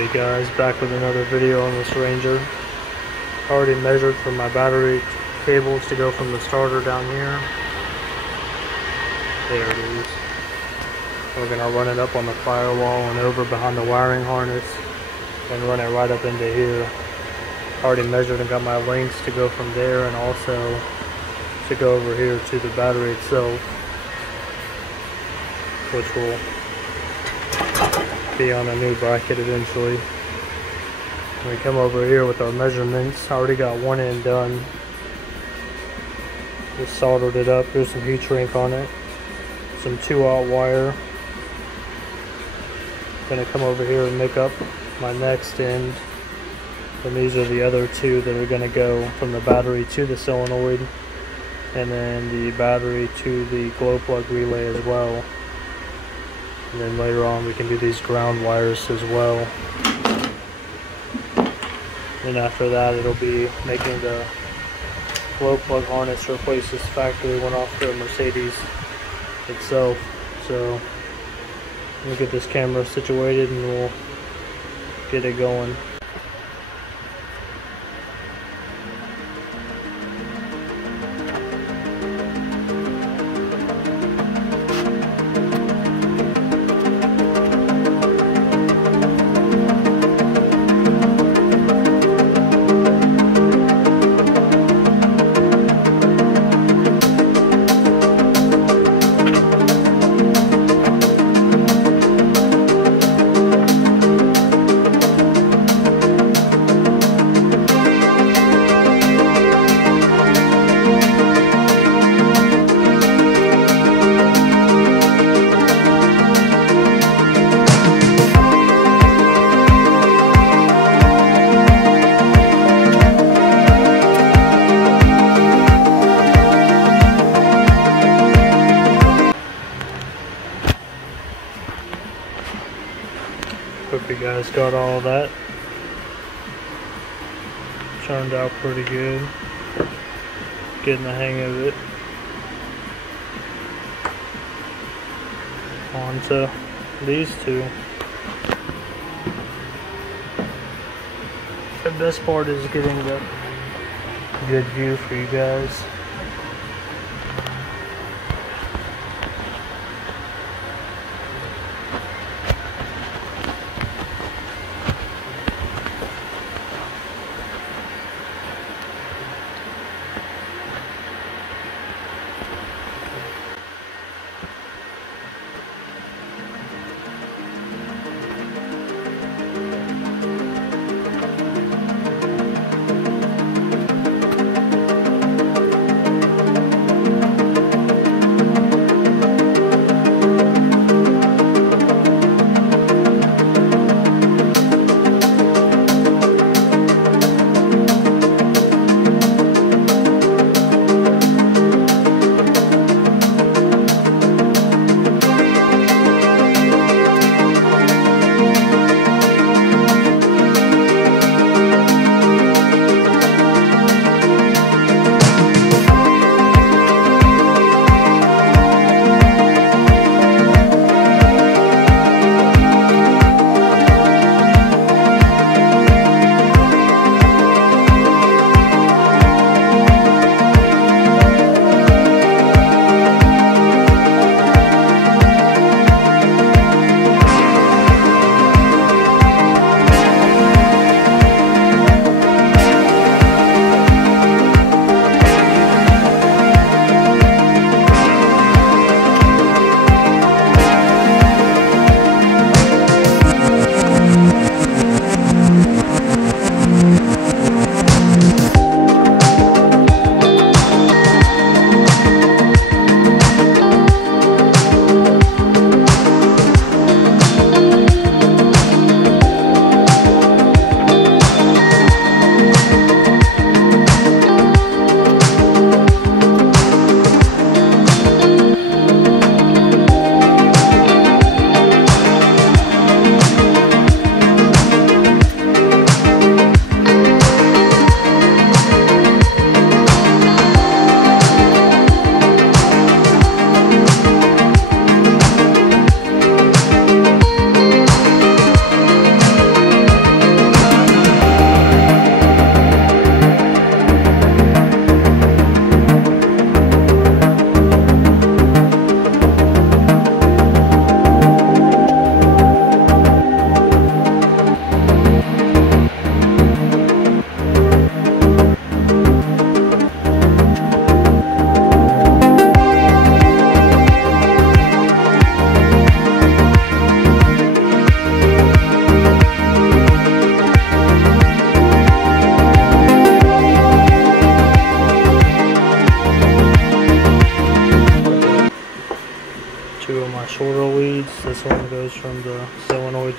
Alrighty guys, back with another video on this Ranger. Already measured for my battery cables to go from the starter down here. There it is. We're going to run it up on the firewall and over behind the wiring harness and run it right up into here. Already measured and got my lengths to go from there and also to go over here to the battery itself, which will be on a new bracket eventually. When we come over here with our measurements, I already got one end done. Just soldered it up. There's some heat shrink on it, some 2-aught wire. Gonna come over here and make up my next end, and these are the other two that are gonna go from the battery to the solenoid, and then the battery to the glow plug relay as well. And then later on we can do these ground wires as well. And after that it'll be making the glow plug harness to replace this factory one off the Mercedes itself. So we'll get this camera situated and we'll get it going. Hope you guys got all that. Turned out pretty good. Getting the hang of it. On to these two. The best part is getting the good view for you guys.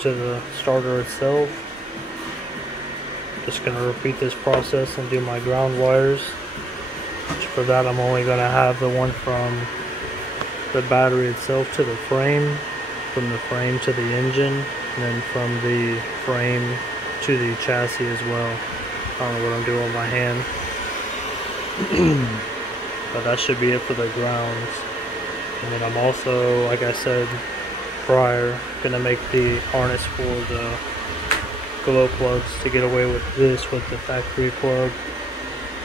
to the starter itself. Just going to repeat this process and do my ground wires. For that, I'm only going to have the one from the battery itself to the frame, from the frame to the engine, and then from the frame to the chassis as well. I don't know what I'm doing with my hand. But that should be it for the grounds. And then I'm also, like I said prior, going to make the harness for the glow plugs to get away with this with the factory plug.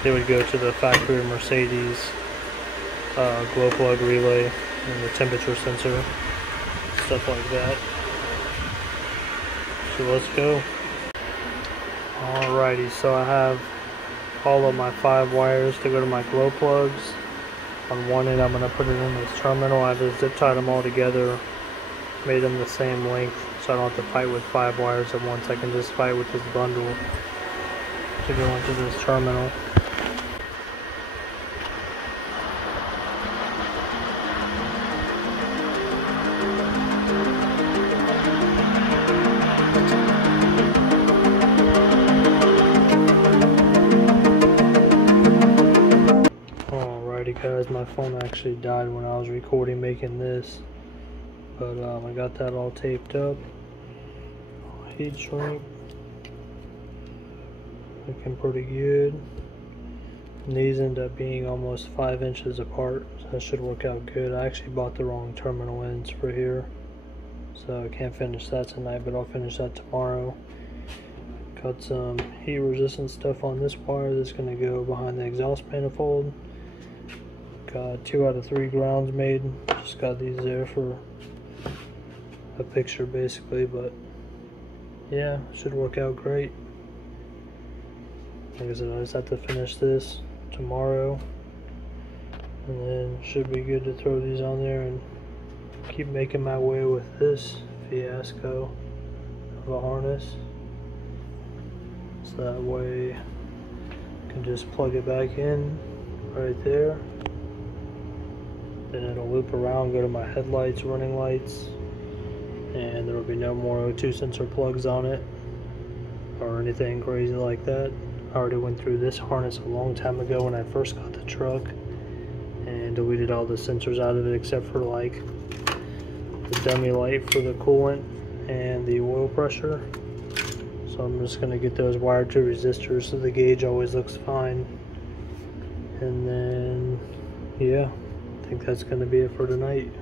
They would go to the factory Mercedes glow plug relay and the temperature sensor, stuff like that. So let's go. Alrighty, so I have all of my 5 wires to go to my glow plugs. On one end I'm going to put it in this terminal. I just zip tied them all together, made them the same length so I don't have to fight with 5 wires at once. I can just fight with this bundle to go into this terminal. Guys, my phone actually died when I was recording making this, but I got that all taped up. Heat shrink looking pretty good, and these end up being almost 5 inches apart, so that should work out good. I actually bought the wrong terminal ends for here, so I can't finish that tonight, but I'll finish that tomorrow. Got some heat resistant stuff on this wire that's going to go behind the exhaust manifold. Got 2 out of 3 grounds made. Just got these there for a picture basically, but yeah, should work out great. Like I said, I just have to finish this tomorrow, and then should be good to throw these on there and keep making my way with this fiasco of a harness. So that way I can just plug it back in right there. Then it'll loop around, go to my headlights, running lights, and there will be no more O2 sensor plugs on it or anything crazy like that. I already went through this harness a long time ago when I first got the truck and deleted all the sensors out of it except for like the dummy light for the coolant and the oil pressure. So I'm just going to get those wired to resistors so the gauge always looks fine. And then yeah, I think that's going to be it for tonight.